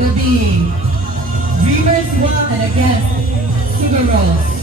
will be Dreamers 1 against Sugar Rolls.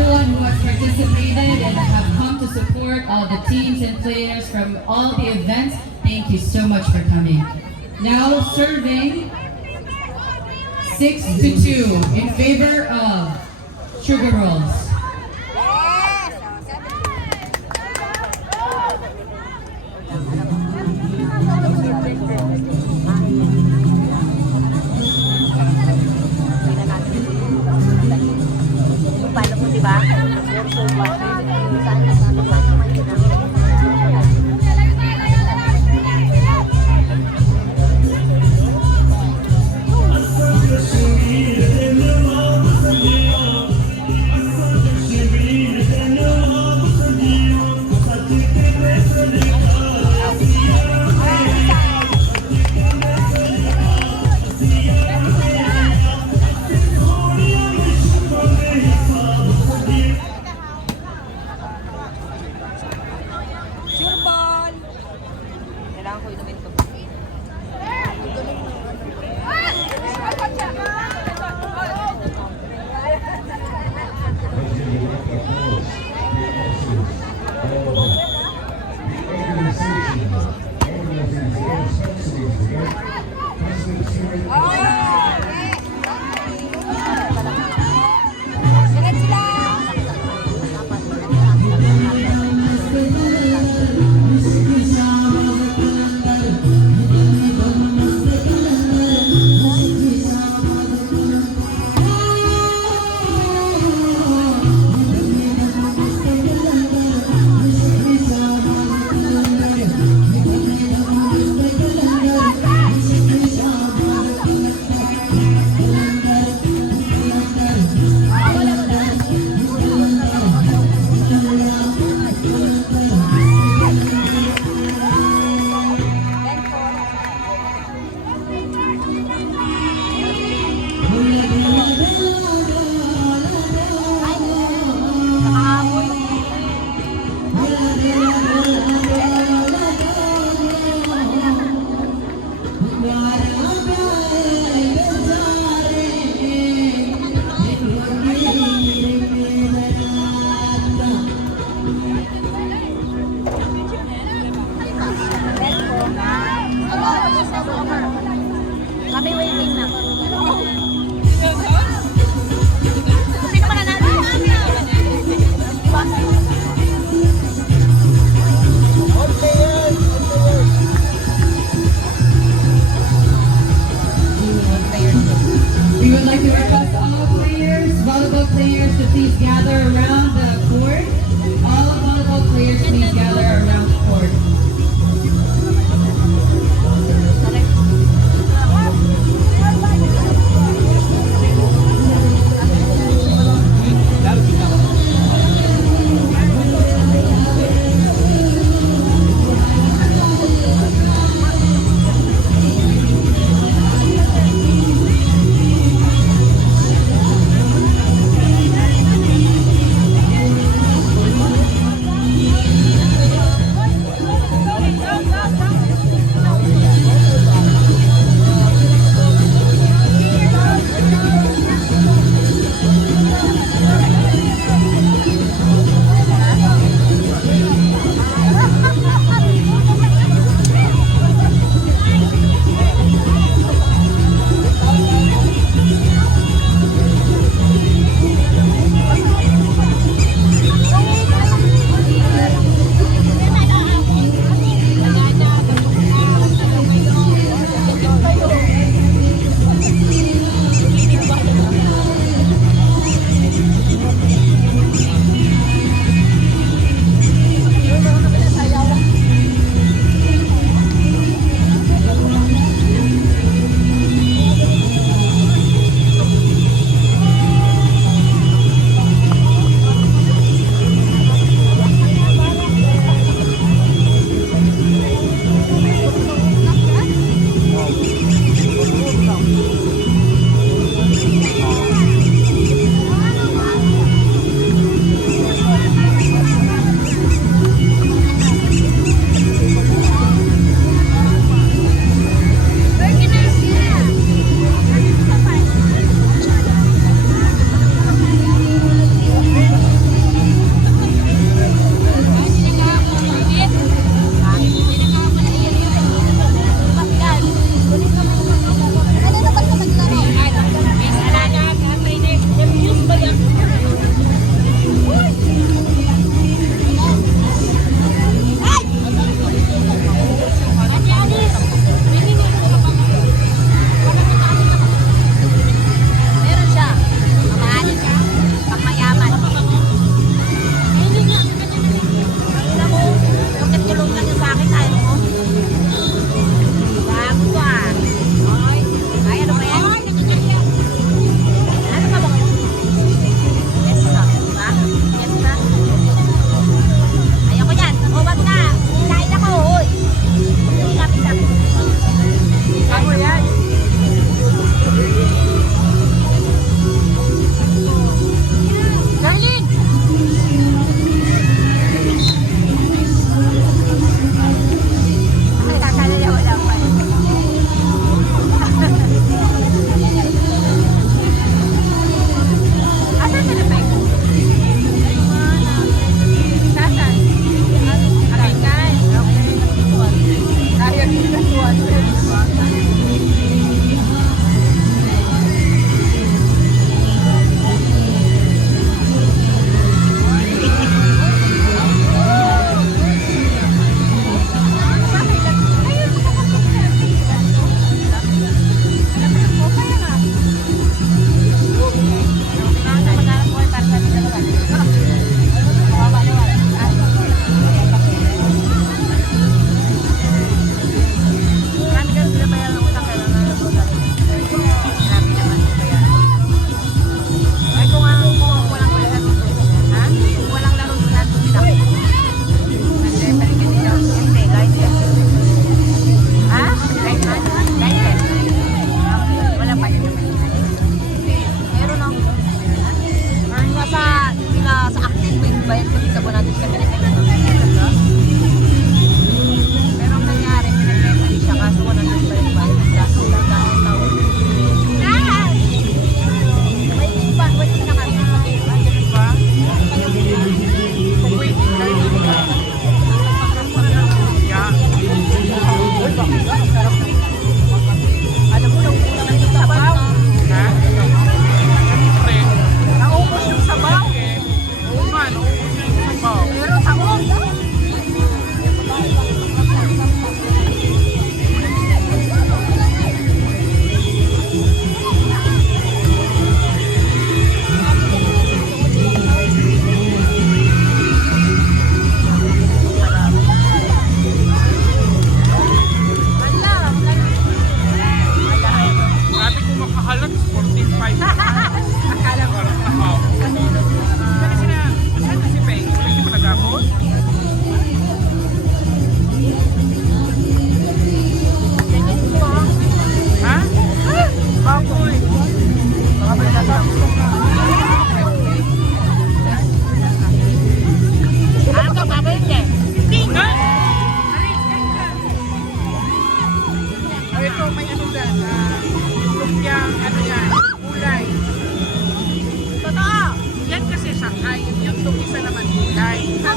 everyone who has participated and have come to support all the teams and players from all the events. Thank you so much for coming. Now serving 6-2 in favor of Sugar Rolls. Paano mo, di ba?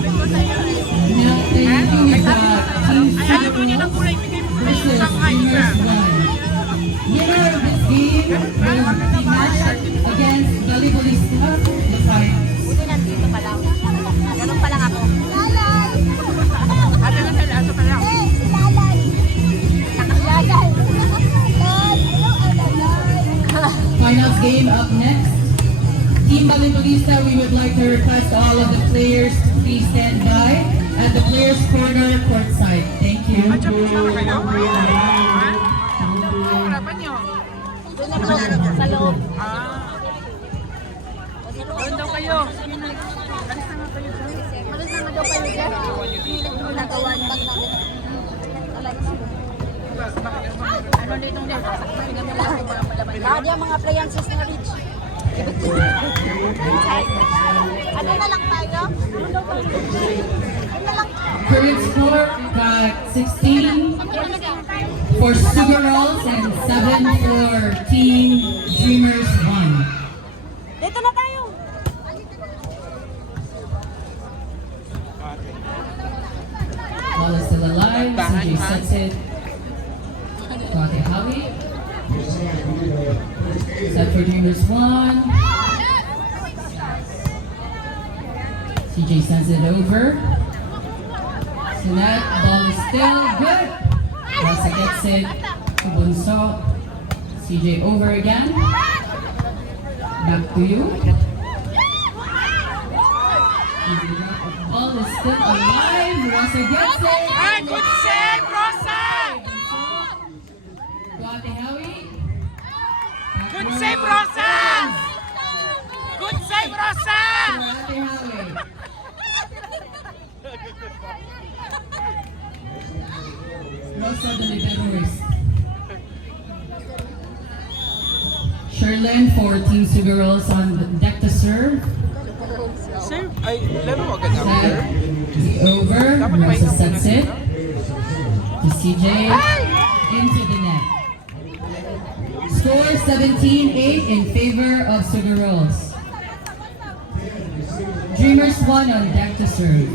Now thinking about Team Sugarol versus Dreamers 1. Winner of this game will be matched against Volleyballista, the finals. Buti nandito pa lang. Ganun pa lang ako. Lalay! Ate na sila, ato pa lang. Lalay! Nakalalay! Finals game up next. Team Volleyballista, we would like to request all of the players to please stand by at the players' corner courtside. Thank you. Doon na po, sa loob. Doon daw kayo. Malis na nga daw kayo dyan. Nagawan pag namin. Ano dito din? Lahat yung mga appliances na rich. Ano na lang tayo? Ano na lang? Current score got 16 for Sugarolls and 7 for Team Dreamers 1. Dito na tayo. Ball is still alive. CJ sets it. Got it, Howie. Set for Dreamers 1. CJ sends it over. So that ball is still good. Rasa gets it to Bunso. CJ over again. Back to you. Ball is still alive. Rasa gets it. Ay, good save, Rosa! Guate Howie. Good save, Rosa! Good save, Rosa! Guate Howie. Rosa the liberoist. Sherlyn for Team Sugarolls on the deck to serve. Save? Ay, laro mo agad after. Set over. Rosa sets it to CJ into the net. Score 17-8 in favor of Sugarolls. Dreamers 1 on deck to serve.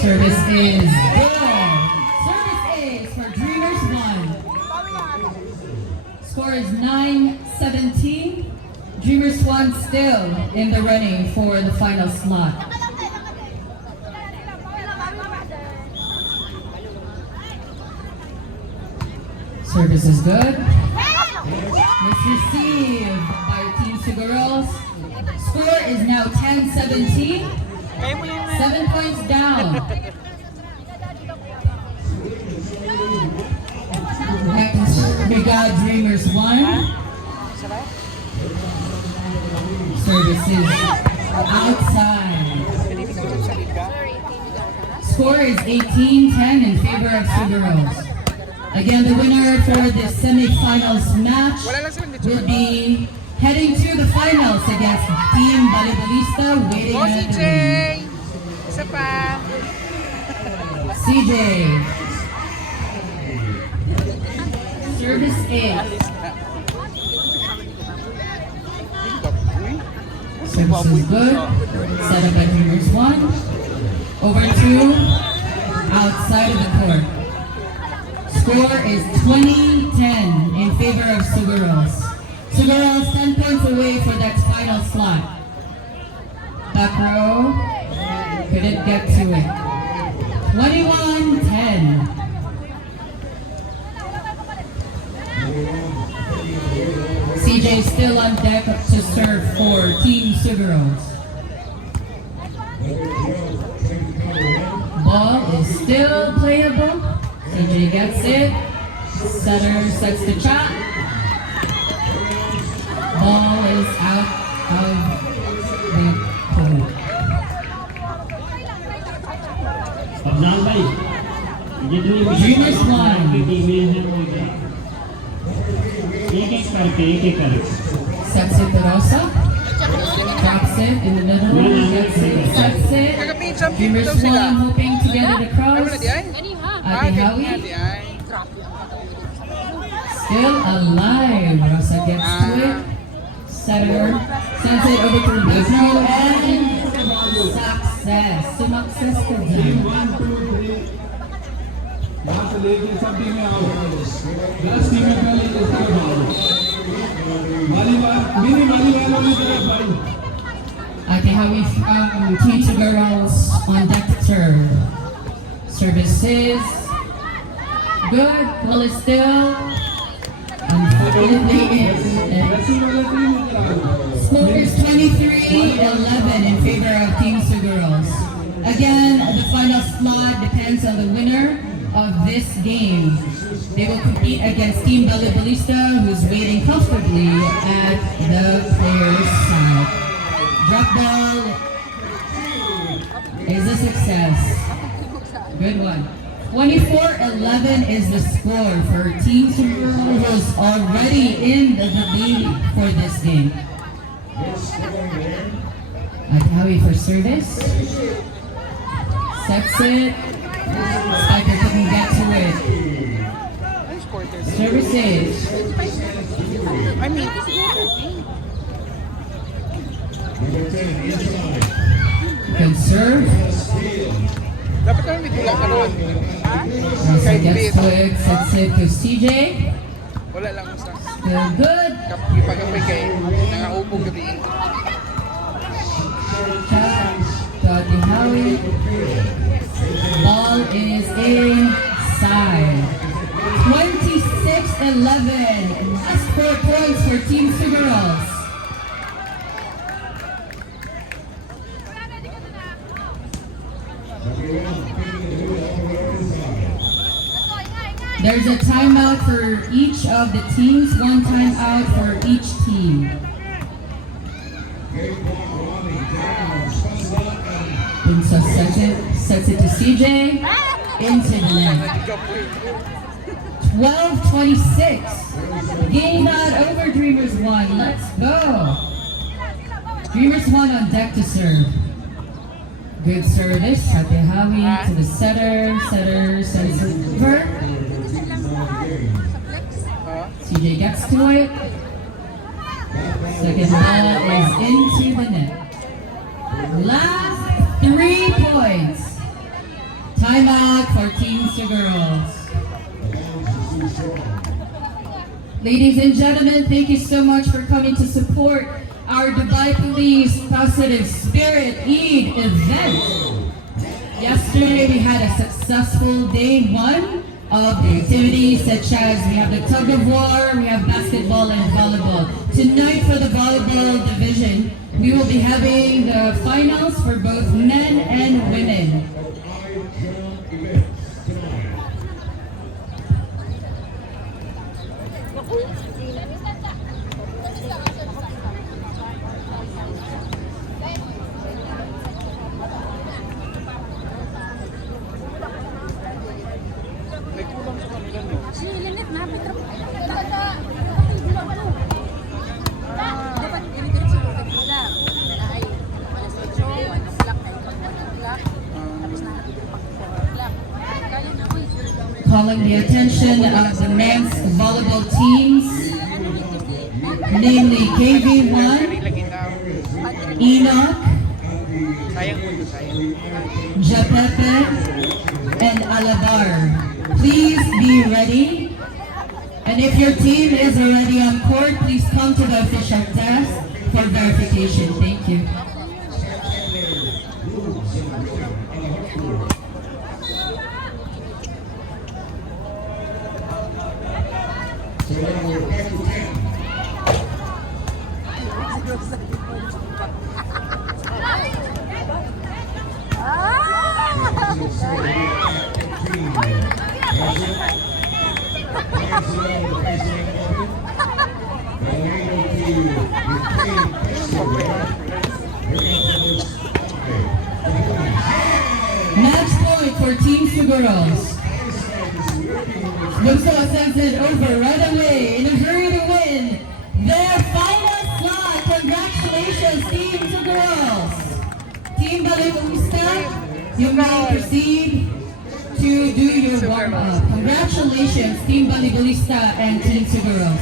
Service is good. Service is for Dreamers 1. Score is 9-17. Dreamers 1 still in the running for the final slot. Service is good. It's received by Team Sugarolls. Score is now 10-17. Kaya mo yun, 7 points down. Next, we got Dreamers 1. Services outside. Score is 18-10 in favor of Sugarolls. Again, the winner for this semifinals match will be heading to the finals against Team Volleyballista waiting Go, at the CJ! ring. Isa pa. CJ. Service A. Service is good. Set up by Dreamers 1. Over 2. Outside of the court. Score is 20-10 in favor of Sugarolls. Sugarolls 10 points away for that final slot. Back row. Couldn't get to it. 21-10. CJ still on deck to serve for Team Sugarolls. Ball is still playable. CJ gets it. Setter sets the trap. Ball is out of the court. Dreamers 1. Sets it to Rosa. Drops it in the middle. Gets it. Sets it. Kagapin, champion Dreamers daw sila. 1 hoping to get it Ano across. na di ay? Ate Howie. di ay. Still alive. Rosa gets to it. center, sends it over to Rizzo, and success. Sumakses ka dyan. 1, 2, 3. यहाँ से लेके सब टीमें आउट 10 टीमें पहले इस तरफ आओ मिनी वाली वालों की तरफ भाई Okay, how we Team Girls on deck to serve. Services. Good. Well, it's still. Unfortunately, रस्सी वाला टीम इधर आओ score is 23-11 in favor of Team Girls. Again, the final slot depends on the winner of this game. They will compete against Team Ballibolista, who's waiting comfortably at the player's side. Drop ball is a success. Good one. 24-11 is the score for Team Girls, who's already in the lead for this game. Atawi for service. Sets it. Spiker couldn't get to it. I scored this. Services. I mean, Good serve. dapat kami may tulang karoon. Also gets to it. Sets it to CJ. Wala lang sa Still good. ipagapay kay nangaupog gabi. Check. Dotty Howie. Ball is inside. 26-11. Last 4 points for Team Girls. There's a timeout for each of the teams. One timeout for each team. Punsa sets it to CJ. Into the net. 12-26. Game out over Dreamers 1. Let's go. Dreamers 1 on deck to serve. Good service. Satehawi to the setter. Setter sends it over. CJ gets to it. Second ball is into the net. Last 3 points. Timeout for Team Girls. Ladies and gentlemen, thank you so much for coming to support our Dubai Police Positive Spirit Eid event. Yesterday we had a successful day 1 of the activities such as we have the tug of war, we have basketball and volleyball. Tonight for the volleyball division, we will be having the finals for both men and women. Nagkulang sa kanila, no? Lilit na, Petro. Dapat inidiretso mo ka pula. Ay, alas 8, 1 o'clock, 9 o'clock. Tapos nakatid yung pang 4 o'clock. Kaya na, uy. Calling the attention of the men's volleyball teams, namely KV1, Lagi na. Enoch, Sayang mo ito, sayang. Japepe, and Alabar. Please be ready. And if your team is already on court, please come to the official desk for verification. Thank you. Match point for Team Girls. Luxo sends it over right away in a hurry to win their final slot. Congratulations, Team Girls. Team Ballibolista, you may proceed to do your warm-up. Congratulations, Team Ballibolista and Team Girls.